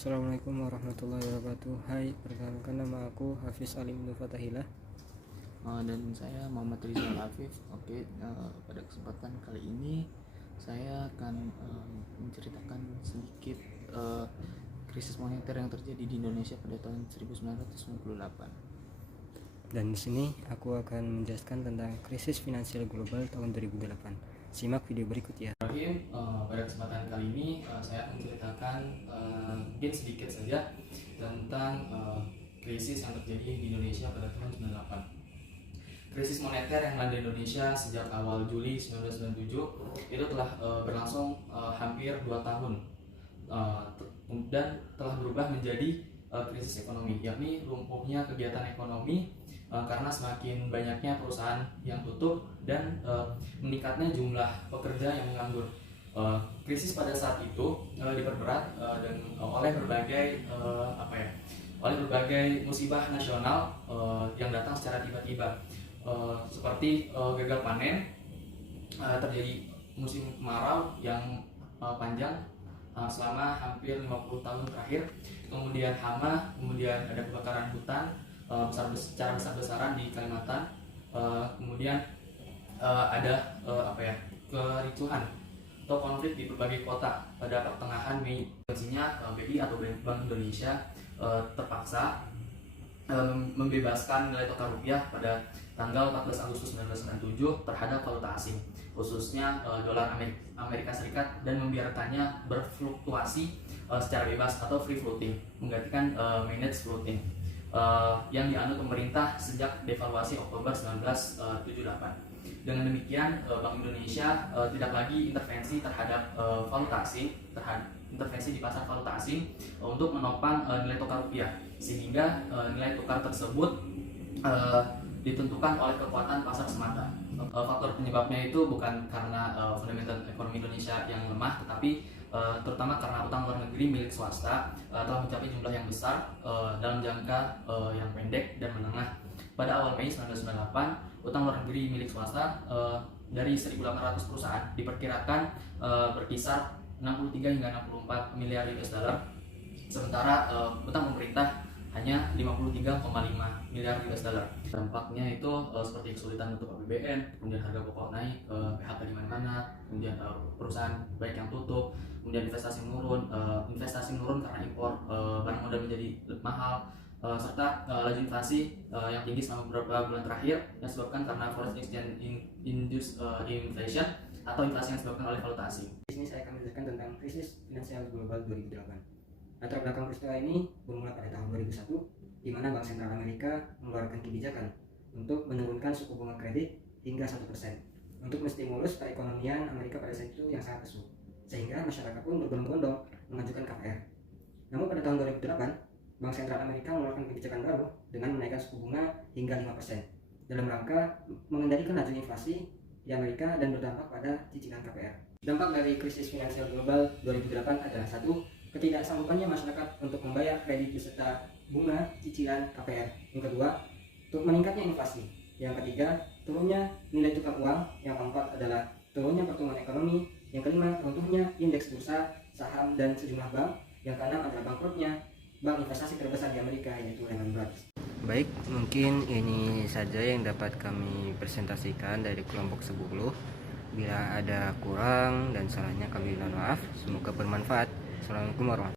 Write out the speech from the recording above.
Assalamualaikum warahmatullahi wabarakatuh. Hai, perkenalkan nama aku Hafiz Alim Nur Fatahillah. Dan saya Muhammad Rizal Afif. Pada kesempatan kali ini saya akan menceritakan sedikit krisis moneter yang terjadi di Indonesia pada tahun 1998. Dan di sini aku akan menjelaskan tentang krisis finansial global tahun 2008. Simak video berikut ya. Pada kesempatan kali ini saya akan menceritakan mungkin sedikit saja tentang krisis yang terjadi di Indonesia pada tahun 98. Krisis moneter yang melanda Indonesia sejak awal Juli 1997 itu telah berlangsung hampir 2 tahun dan telah berubah menjadi krisis ekonomi, yakni lumpuhnya kegiatan ekonomi karena semakin banyaknya perusahaan yang tutup dan meningkatnya jumlah pekerja yang menganggur. Krisis pada saat itu diperberat dan oleh berbagai musibah nasional yang datang secara tiba-tiba, seperti gagal panen, terjadi musim kemarau yang panjang selama hampir 50 tahun terakhir, kemudian hama, kemudian ada kebakaran hutan secara besar-besaran di Kalimantan, kemudian ada kericuhan atau konflik di berbagai kota pada pertengahan Mei. Intinya BI atau Bank Indonesia terpaksa membebaskan nilai tukar rupiah pada tanggal 14 Agustus 1997 terhadap valuta asing, khususnya dolar Amerika Serikat, dan membiarkannya berfluktuasi secara bebas atau free floating, menggantikan managed floating yang dianut pemerintah sejak devaluasi Oktober 1978. Dengan demikian, Bank Indonesia tidak lagi intervensi terhadap valuta asing, intervensi di pasar valuta asing untuk menopang nilai tukar rupiah, sehingga nilai tukar tersebut ditentukan oleh kekuatan pasar semata. Faktor penyebabnya itu bukan karena fundamental ekonomi Indonesia yang lemah, tetapi terutama karena utang luar negeri milik swasta telah mencapai jumlah yang besar dalam jangka yang pendek dan menengah. Pada awal Mei 1998, utang luar negeri milik swasta dari 1.800 perusahaan diperkirakan berkisar 63 hingga 64 miliar US dollar, sementara utang pemerintah hanya 53,5 miliar US dollar. Dampaknya itu seperti kesulitan untuk APBN, kemudian harga pokok naik, PHK di mana-mana, kemudian perusahaan baik yang tutup, kemudian investasi menurun karena impor barang modal menjadi mahal, serta laju inflasi yang tinggi selama beberapa bulan terakhir yang disebabkan karena foreign exchange induced inflation atau inflasi yang disebabkan oleh valuta asing. Di sini saya akan menjelaskan tentang krisis finansial global 2008. Latar belakang peristiwa ini bermula pada tahun 2001, di mana Bank Sentral Amerika mengeluarkan kebijakan untuk menurunkan suku bunga kredit hingga 1% untuk menstimulus perekonomian Amerika pada saat itu yang sangat lesu, sehingga masyarakat pun berbondong-bondong mengajukan KPR. Namun pada tahun 2008, Bank Sentral Amerika mengeluarkan kebijakan baru dengan menaikkan suku bunga hingga 5% dalam rangka mengendalikan laju inflasi di Amerika dan berdampak pada cicilan KPR. Dampak dari krisis finansial global 2008 adalah: 1. Ketidaksanggupannya masyarakat untuk membayar kredit beserta bunga cicilan KPR. Yang kedua, untuk meningkatnya inflasi. Yang ketiga, turunnya nilai tukar uang. Yang keempat adalah turunnya pertumbuhan ekonomi. Yang kelima, runtuhnya indeks bursa, saham, dan sejumlah bank. Yang keenam adalah bangkrutnya bank investasi terbesar di Amerika, yaitu Lehman Brothers. Baik, mungkin ini saja yang dapat kami presentasikan dari kelompok 10. Bila ada kurang dan salahnya kami mohon maaf. Semoga bermanfaat. Assalamualaikum warahmatullahi wabarakatuh.